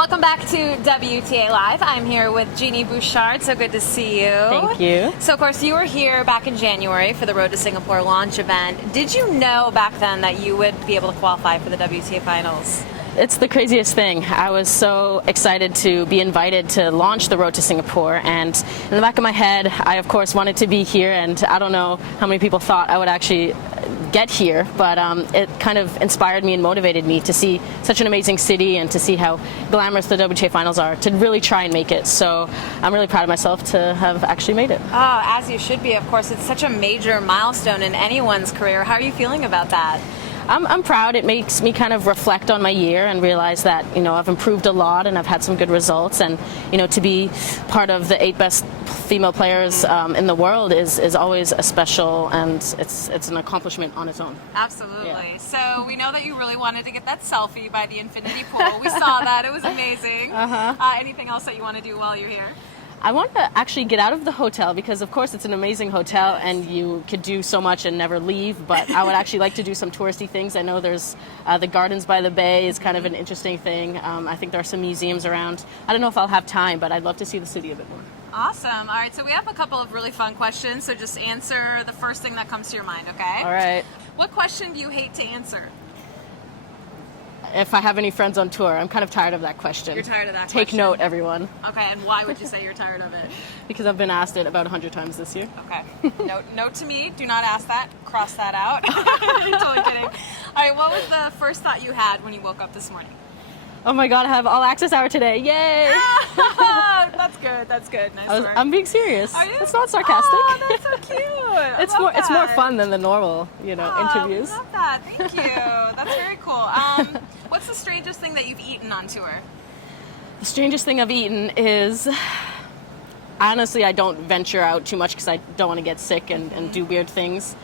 Welcome back to WTA Live. I'm here with Genie Bouchard. So good to see you. Thank you. So, of course, you were here back in January for the Road to Singapore launch event. Did you know back then that you would be able to qualify for the WTA finals? It's the craziest thing. I was so excited to be invited to launch the Road to Singapore, and in the back of my head, I of course wanted to be here, and I don't know how many people thought I would actually get here, but it kind of inspired me and motivated me to see such an amazing city and to see how glamorous the WTA finals are, to really try and make it. So I'm really proud of myself to have actually made it. Oh, as you should be, of course. It's such a major milestone in anyone's career. How are you feeling about that? I'm proud. It makes me kind of reflect on my year and realize that, I've improved a lot and I've had some good results, and, to be part of the 8 best female players in the world is always a special, and it's an accomplishment on its own. Absolutely. Yeah. So we know that you really wanted to get that selfie by the infinity pool. We saw that. It was amazing. Anything else that you want to do while you're here? I want to actually get out of the hotel because, of course, it's an amazing hotel and you could do so much and never leave, but I would actually like to do some touristy things. I know there's the Gardens by the Bay is kind of an interesting thing. I think there are some museums around. I don't know if I'll have time, but I'd love to see the city a bit more. Awesome. All right, so we have a couple of really fun questions, so just answer the first thing that comes to your mind, okay? All right. What question do you hate to answer? If I have any friends on tour. I'm kind of tired of that question. You're tired of that Take question? note, everyone. Okay, and why would you say you're tired of it? Because I've been asked it about 100 times this year. Okay. Note to me, do not ask that. Cross that out. Totally kidding. All right, what was the first thought you had when you woke up this morning? Oh my God, I have all access hour today. Yay! That's good. That's good. Nice work. I'm being serious. Are you? It's not sarcastic. Oh, that's so cute. It's more fun than the normal, interviews. I love that. Thank you. That's very cool. What's the strangest thing that you've eaten on tour? The strangest thing I've eaten is, honestly, I don't venture out too much because I don't want to get sick and do weird things.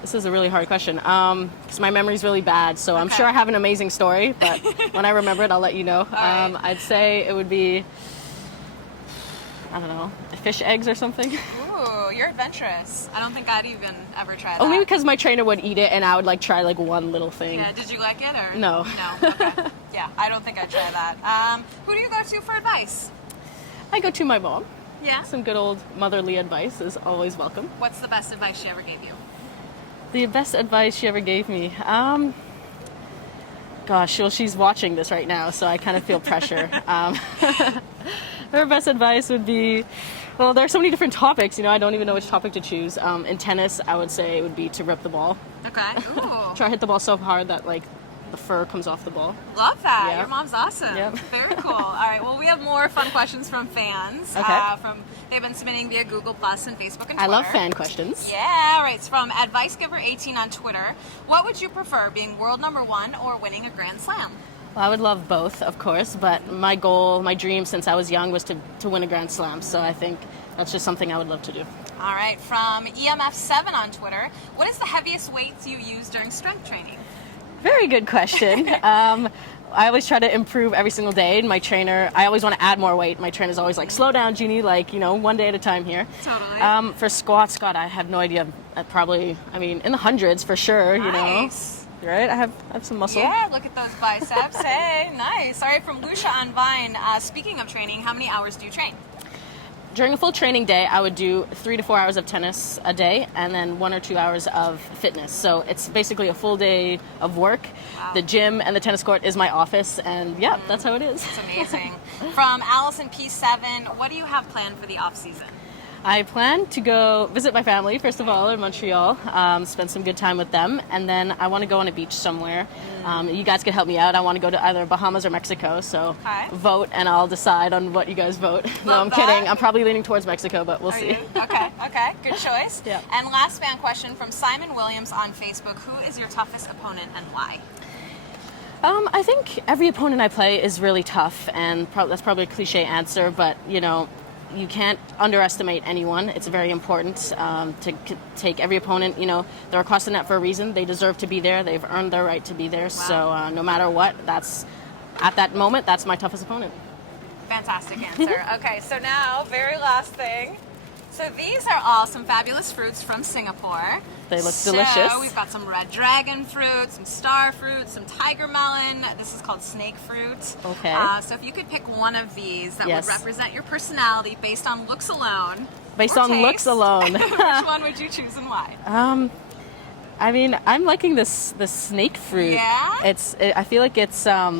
This is a really hard question because my memory's really bad, so I'm sure I have an amazing story, but when I remember it, I'll let you know. Right. I'd say it would be, I don't know, fish eggs or something. Ooh, you're adventurous. I don't think I'd even ever try that. Only because my trainer would eat it and I would try one little thing. Yeah, did you like it or? No. No, okay. Yeah, I don't think I'd try that. Who do you go to for advice? I go to my mom. Yeah? Some good old motherly advice is always welcome. What's the best advice she ever gave you? The best advice she ever gave me? Gosh, well, she's watching this right now, so I kind of feel pressure. Her best advice would be, well, there are so many different topics, I don't even know which topic to choose. In tennis, I would say it would be to rip the ball. Okay. Ooh. Try to hit the ball so hard that, the fur comes off the ball. Love that. Yeah. Your mom's awesome. Yep. Very cool. All right. Well, we have more fun questions from fans. Okay. They've been submitting via Google Plus and Facebook and Twitter. I love fan questions. Yeah. All right. It's from AdviceGiver18 on Twitter. What would you prefer, being world #1 or winning a Grand Slam? Well, I would love both, of course, but my goal, my dream since I was young was to win a Grand Slam. So I think that's just something I would love to do. All right. From EMF7 on Twitter. What is the heaviest weights you use during strength training? Very good question. I always try to improve every single day. My trainer, I always want to add more weight. My trainer's always like, slow down, Genie, one day at a time here. Totally. For squats, God, I have no idea. Probably, in the hundreds for sure, Nice. Right? I have some muscle. Yeah, look at those biceps. Hey, nice. All right, from Lucia on Vine. Speaking of training, how many hours do you train? During a full training day, I would do 3 to 4 hours of tennis a day and then 1 or 2 hours of fitness. So it's basically a full day of work. Wow. The gym and the tennis court is my office, and yeah, that's how it is. It's amazing. From Allison P7, what do you have planned for the off season? I plan to go visit my family, first of all, in Montreal, spend some good time with them, and then I want to go on a beach somewhere. You guys can help me out. I want to go to either Bahamas or Mexico, so vote and I'll decide on what you guys vote. No, I'm kidding. I'm probably leaning towards Mexico, but we'll see. Okay, good choice. Yeah. And last fan question from Simon Williams on Facebook. Who is your toughest opponent and why? I think every opponent I play is really tough, and that's probably a cliche answer, but, you can't underestimate anyone. It's very important to take every opponent. They're across the net for a reason. They deserve to be there. They've earned their right to be there. Wow. So no matter what, at that moment, that's my toughest opponent. Fantastic answer. Okay, so now, very last thing. So these are all some fabulous fruits from Singapore. They look delicious. So we've got some red dragon fruit, some star fruit, some tiger melon. This is called snake fruit. Okay. So if you could pick one of these that Yes. would represent your personality based on looks alone. Based or on looks taste, alone. which one would you choose and why? I mean, I'm liking the snake fruit. Yeah? I feel like it's I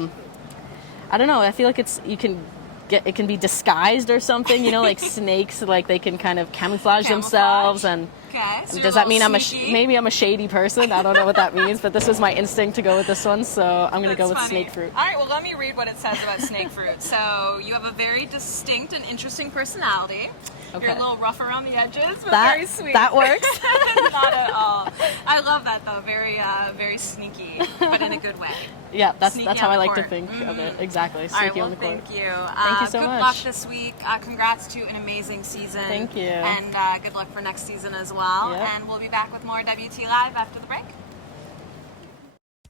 don't know. I feel like it can be disguised or something. You know, like snakes, like they can kind of camouflage themselves. And Okay. So does that mean sneaky? maybe I'm a shady person? I don't know what that means, but this was my instinct to go with this one, so I'm going to go with That's funny. snake fruit. All right, well, let me read what it says about snake fruit. So you have a very distinct and interesting personality. Okay. You're a little rough around the edges, but That- very sweet. that works. Not at all. I love that, though. Very sneaky, but in a good way. Yeah, that's Sneaky how on I the like to court. think of it. Exactly. All right, Sneaky well, on the court. thank you. Thank you so good much. luck this week. Congrats to an amazing season. Thank you. And good luck for next season as well. Yep. And we'll be back with more WT Live after the break.